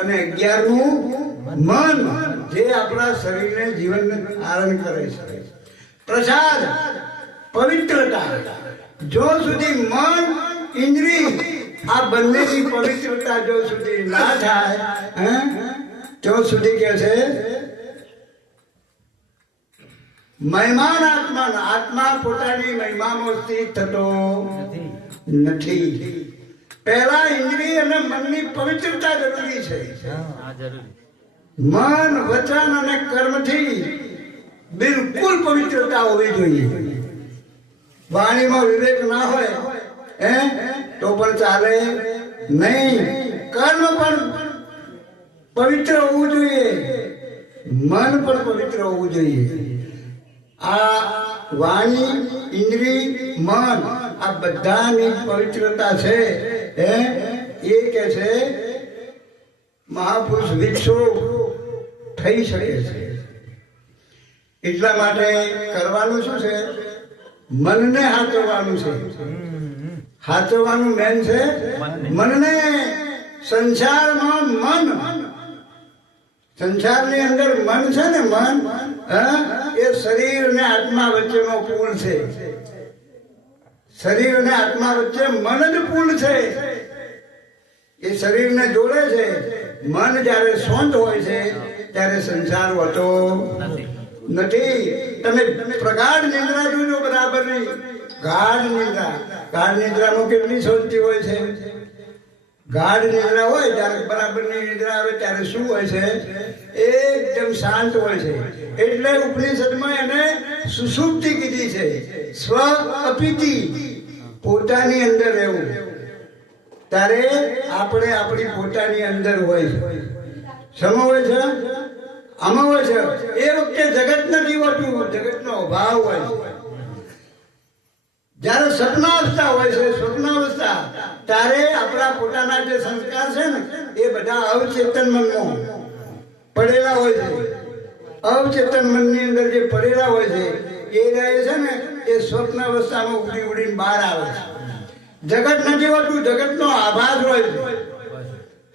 અને 11મું મન, જે આપણા શરીરને જીવનને ધારણ કરે છે. પ્રસાદ પવિત્રતા. જો સુધી મન ઇન્દ્રિય આ બંનેની પવિત્રતા જો સુધી ના થાય ત્યાં સુધી કે છે મહિમાન આત્મા પોતાની મહિમામાં સ્થિત થતો નથી. પહેલા ઇન્દ્રિય અને મનની પવિત્રતા જરૂરી છે. મન, વચન અને કર્મથી બિલકુલ પવિત્રતા હોવી જોઈએ. વાણીમાં વિવેક ના હોય તો પણ ચાલે નહીં. કર્મ પણ પવિત્ર હોવું જોઈએ, મન પણ પવિત્ર હોવું જોઈએ. આ વાણી, ઇન્દ્રિય, મન આ બધાની પવિત્રતા છે એ કે છે મહાપુરુષ વિકસિત થઈ શકે છે. એટલા માટે કરવાનું શું છે? મનને હાચવવાનું છે. હાચવવાનું મેન છે મનને. સંસારમાં મન, સંસારની અંદર મન છે ને, મન એ શરીર અને આત્મા વચ્ચેનો પુલ છે. શરીર અને આત્મા વચ્ચે મન જ પુલ છે. એ શરીરને જોડે છે. મન જયારે શાંત હોય છે ત્યારે સંસાર હોતો નથી. તમે પ્રગાઢ નિદ્રા જોજો બરાબર નહીં. ગાઢ નિદ્રા, ગાઢ નિદ્રામાં કેટલી શાંતિ હોય છે. ગાઢ નિદ્રા હોય ત્યારે બરાબરની નિદ્રા આવે ત્યારે શું હોય છે? એકદમ શાંત હોય છે. એટલે ઉપનિષદમાં એને સુષુપ્તિ કીધી છે. સ્વ અપિતિ, પોતાની અંદર રહેવું. ત્યારે આપણે આપણી પોતાની અંદર હોય છે. સમય હોય છે, આમાં હોય છે. એ વખતે જગત નથી હોતું, જગતનો અભાવ હોય છે. જયારે સ્વપ્નાવસ્થા હોય છે, સ્વપ્નાવસ્થા, ત્યારે આપણા પોતાના જે સંસ્કાર છે ને એ બધા અવચેતન મનમાં પડેલા હોય છે. અવચેતન મનની અંદર જે પડેલા હોય છે એ રહે છે ને એ સ્વપ્નાવસ્થામાં ઉડી ઉડીને બહાર આવે છે. જગત નથી હોતું, જગતનો આભાસ હોય છે.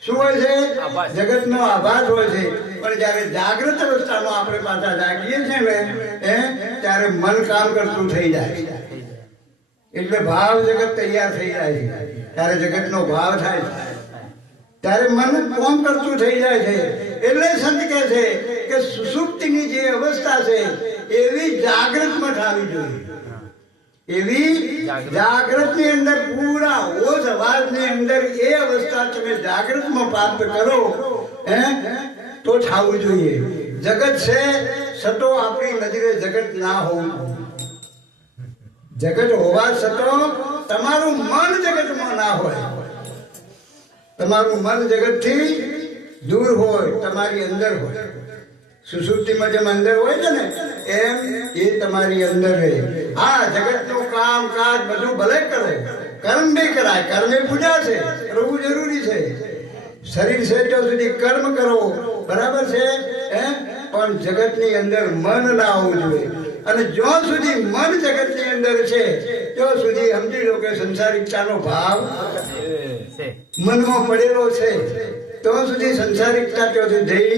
શું હોય છે? જગતનો આભાસ હોય છે. પણ જયારે જાગૃત અવસ્થામાં આપણે પાછા જાગીએ છીએ ને ત્યારે મન કામ કરતું થઈ જાય. એટલે ભાવ જગત તૈયાર થઈ જાય છે. ત્યારે જગતનો ભાવ થાય છે, ત્યારે મન કોમ કરતું થઈ જાય છે. એટલે સંત કહે છે કે સુષુપ્તિની જે અવસ્થા છે એવી જાગૃતમાં થવી જોઈએ. એવી જાગૃતની અંદર પૂરા હોશ અવાજની અંદર એ અવસ્થા તમે જાગૃતમાં પ્રાપ્ત કરો તો થવું જોઈએ. જગત છે છતો આપણી નજરે જગત ના હોવું. જગત હોવા છતાં તમારું મન જગતમાં ના હોય. તમારું મન જગતથી દૂર હોય, તમારી અંદર હોય. સુષુપ્તિમાં જેમ અંદર હોય છે ને એમ એ તમારી અંદર રહે. હા, જગતનું કામ કાજ બધું ભલે કરો, કર્મ બી કરાય, કર્મ એ પૂજા છે, કરવું જરૂરી છે. શરીર છે ત્યાં સુધી કર્મ કરો, બરાબર છે, પણ જગતની અંદર મન ના હોવું જોઈએ. અને જ્યાં સુધી મન જગતની અંદર છે ત્યાં સુધી સમજી લો કે સંસારિકતાનો ભાવ મનમાં પડેલો છે. ત્યાં સુધી સંસારિકતા ત્યાંથી જઈ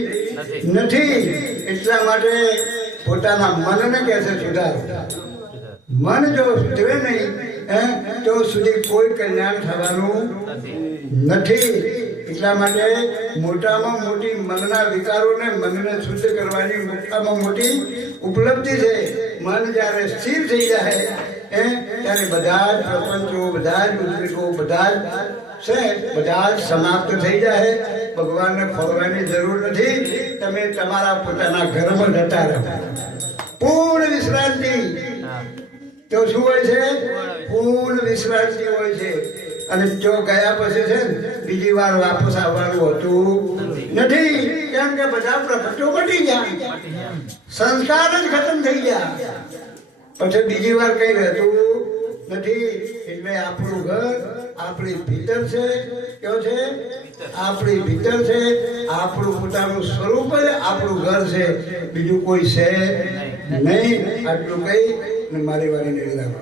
નથી. એટલા માટે પોતાના મનને કહે છે સુધારો. મન જો સુધરે નહીં તો સુધી કોઈ કલ્યાણ થવાનું નથી. એટલા માટે મોટામાં મોટી મનના વિકારોને, મનને શુદ્ધ કરવાની મોટામાં મોટી ઉપલબ્ધિ છે. મન જ્યારે સ્થિર થઈ જાય ત્યારે બધા જ પ્રપંચો, બધા જ ઉદ્વેગો, બધા જ છે બધા જ સમાપ્ત થઈ જાય. ભગવાનને ખોરવાની જરૂર નથી. તમે તમારા પોતાના ઘરમાં જતા રહો. પૂર્ણ વિશ્રાંતિ. તો શું હોય છે? પૂર્ણ વિશ્રાંતિ હોય છે. અને જો ગયા પછી છે ને બીજી વાર વાપસ આવવાનું હોતું નથી. કેમ કે બધા પ્રપંચો મટી ગયા, સંસ્કાર જ ખતમ થઈ ગયા. પછી બીજી વાર કઈ રહેતું નથી. એટલે આપણું ઘર આપણી ભીતર છે. કેવું છે? આપણી ભીતર છે. આપણું પોતાનું સ્વરૂપ જ આપણું ઘર છે, બીજું કોઈ છે નહીં. આટલું કઈ મારી વાળી નહીં રાખો.